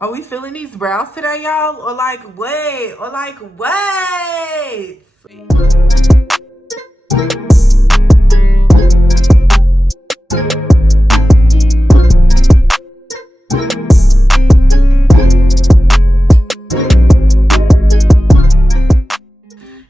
Are we feeling these brows today, y'all? Or like, wait, or like, wait.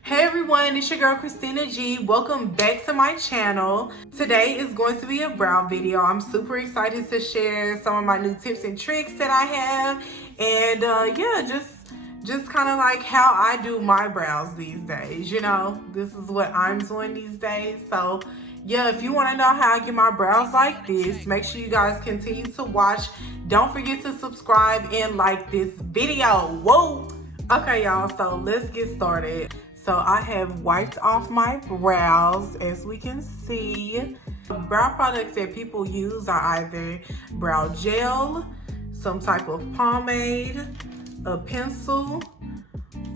Hey everyone, it's your girl Christina G. Welcome back to my channel. Today is going to be a brow video. I'm super excited to share some of my new tips and tricks that I have, and yeah, just kind of like how I do my brows these days. You know, this is what I'm doing these days. So yeah, if you want to know how I get my brows like this, make sure you guys continue to watch. Don't forget to subscribe and like this video. Whoa. Okay, y'all, so let's get started. So I have wiped off my brows, as we can see. Brow products that people use are either brow gel, some type of pomade, a pencil,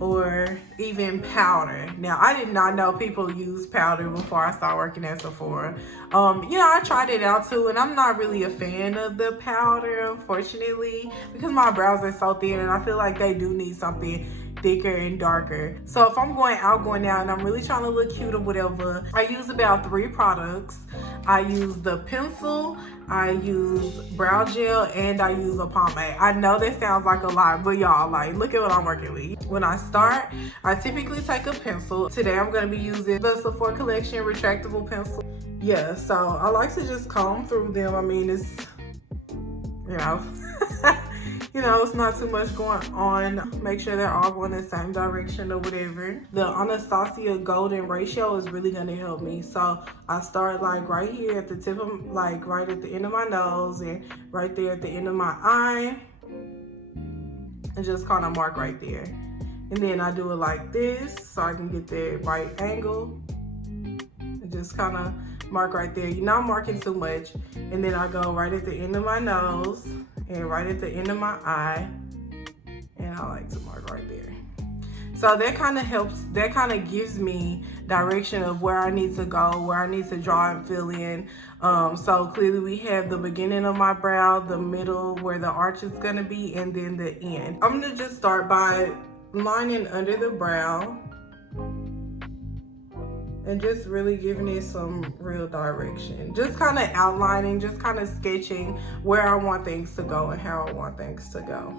or even powder. Now, I did not know people use powder before I started working at Sephora. You know, I tried it out too, and I'm not really a fan of the powder, unfortunately, because my brows are so thin, and I feel like they do need something thicker and darker. So if I'm going out and I'm really trying to look cute or whatever, I use about 3 products. I use the pencil, I use brow gel, and I use a pomade. I know that sounds like a lot, but y'all, like, look at what I'm working with. When I start, I typically take a pencil. Today I'm going to be using the Sephora collection retractable pencil. Yeah, so I like to just comb through them. I mean, it's, you know, it's not too much going on. Make sure they're all going in the same direction or whatever. The Anastasia golden ratio is really going to help me. So I start like right here at the tip of, like right at the end of my nose and right there at the end of my eye. And just kind of mark right there. And then I do it like this so I can get the right angle. And just kind of mark right there. You're not marking too much. And then I go right at the end of my nose and right at the end of my eye, and I like to mark right there. So that kind of helps, that kind of gives me direction of where I need to go, where I need to draw and fill in. So clearly we have the beginning of my brow, the middle where the arch is gonna be, and then the end. I'm gonna just start by lining under the brow and just really giving it some real direction. Just kind of outlining, just kind of sketching where I want things to go and how I want things to go.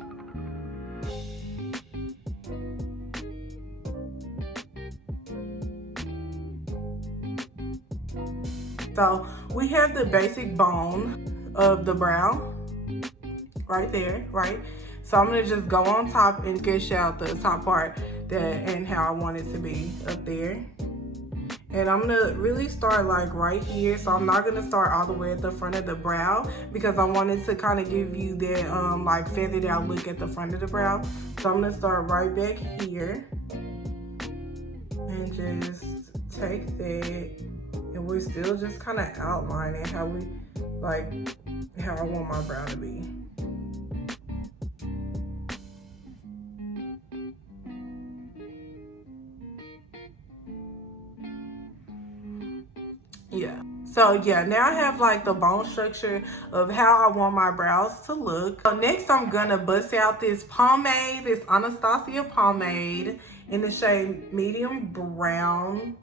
So we have the basic bone of the brow right there, right? So I'm gonna just go on top and sketch out the top part and how I want it to be up there. And I'm gonna really start like right here. So I'm not gonna start all the way at the front of the brow because I wanted to kind of give you that like feathered out look at the front of the brow. So I'm gonna start right back here and just take that. And we're still just kind of outlining how I want my brow to be. Yeah. So yeah, now I have like the bone structure of how I want my brows to look. So next I'm gonna bust out this pomade, this Anastasia pomade in the shade medium brown.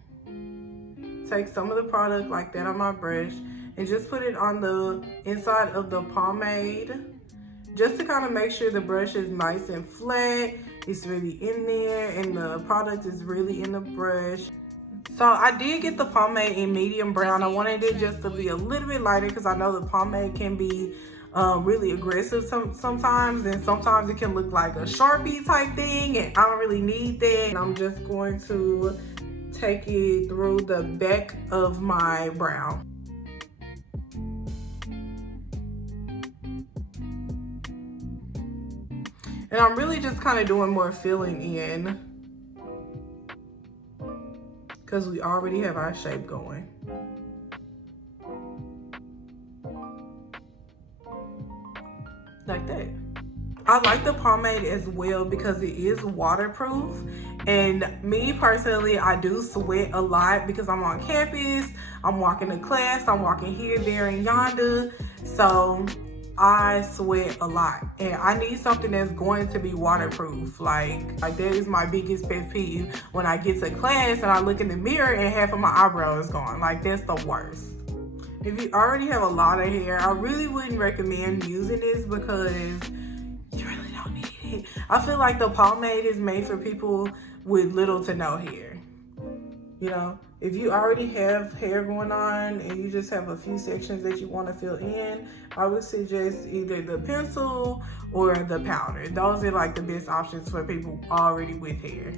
Take some of the product like that on my brush and just put it on the inside of the pomade, just to kind of make sure the brush is nice and flat. It's really in there and the product is really in the brush. So I did get the pomade in medium brown. I wanted it just to be a little bit lighter because I know the pomade can be really aggressive sometimes, and sometimes it can look like a Sharpie type thing, and I don't really need that. And I'm just going to take it through the back of my brow. And I'm really just kind of doing more filling in because we already have our shape going. Like that. I like the pomade as well because it is waterproof. And me personally, I do sweat a lot because I'm on campus, I'm walking to class, I'm walking here, there, and yonder. So I sweat a lot and I need something that's going to be waterproof. Like that is my biggest pet peeve, when I get to class and I look in the mirror and half of my eyebrow is gone. Like that's the worst. If you already have a lot of hair, I really wouldn't recommend using this because you really don't need it. I feel like the pomade is made for people with little to no hair. You know, if you already have hair going on and you just have a few sections that you want to fill in, I would suggest either the pencil or the powder. Those are like the best options for people already with hair.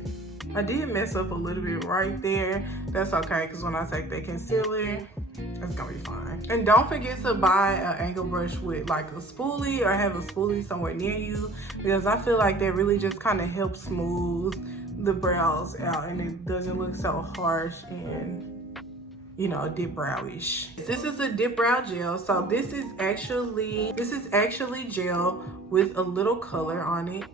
I did mess up a little bit right there. That's okay, because when I take that concealer, it's gonna be fine. And don't forget to buy an angle brush with like a spoolie, or have a spoolie somewhere near you, because I feel like that really just kind of helps smooth the brows out and it doesn't look so harsh and, you know, dip browish. This is a dip brow gel. So this is actually gel with a little color on it.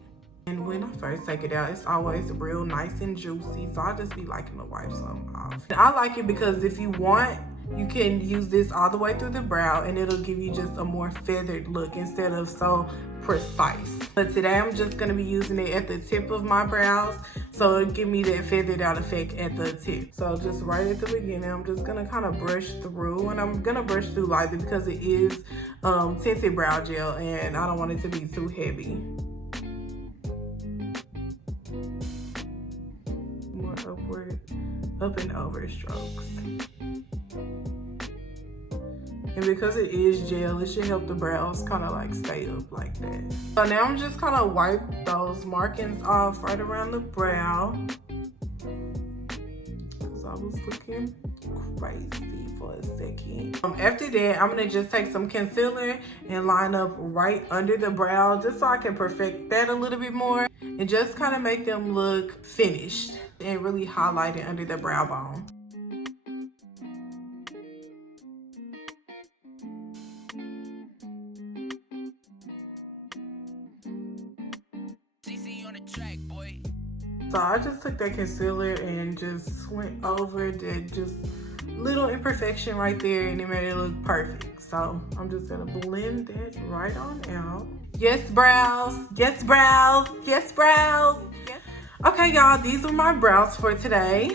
And when I first take it out, it's always real nice and juicy. So I just be liking to wipe some off. And I like it because if you want, you can use this all the way through the brow and it'll give you just a more feathered look instead of so precise. But today I'm just gonna be using it at the tip of my brows, so it'll give me that feathered out effect at the tip. So just right at the beginning, I'm just gonna kind of brush through, and I'm gonna brush through lightly because it is tinted brow gel and I don't want it to be too heavy. More upward, up and over strokes. And because it is gel, it should help the brows kind of like stay up like that. So now I'm just kind of wipe those markings off right around the brow, because I was looking crazy for a second. After that, I'm gonna just take some concealer and line up right under the brow, just so I can perfect that a little bit more and just kind of make them look finished and really highlight it under the brow bone. So I just took that concealer and just went over the just little imperfection right there, and it made it look perfect. So I'm just gonna blend that right on out. Yes, brows. Yes, brows. Yes, brows. Yes. Okay, y'all, these are my brows for today.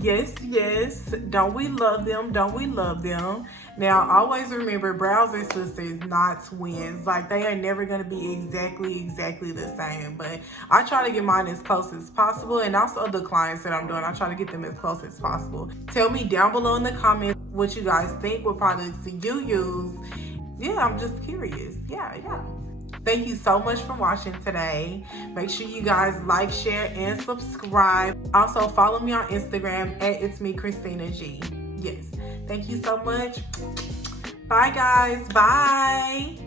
Yes, yes. Don't we love them? Don't we love them? Now, always remember, brows are sisters, not twins. Like, they are never going to be exactly the same. But I try to get mine as close as possible. And also the clients that I'm doing, I try to get them as close as possible. Tell me down below in the comments what you guys think, what products you use. Yeah, I'm just curious. Yeah. Thank you so much for watching today. Make sure you guys like, share, and subscribe. Also, follow me on Instagram at It's Me Christina G. Yes. Thank you so much. Bye, guys. Bye.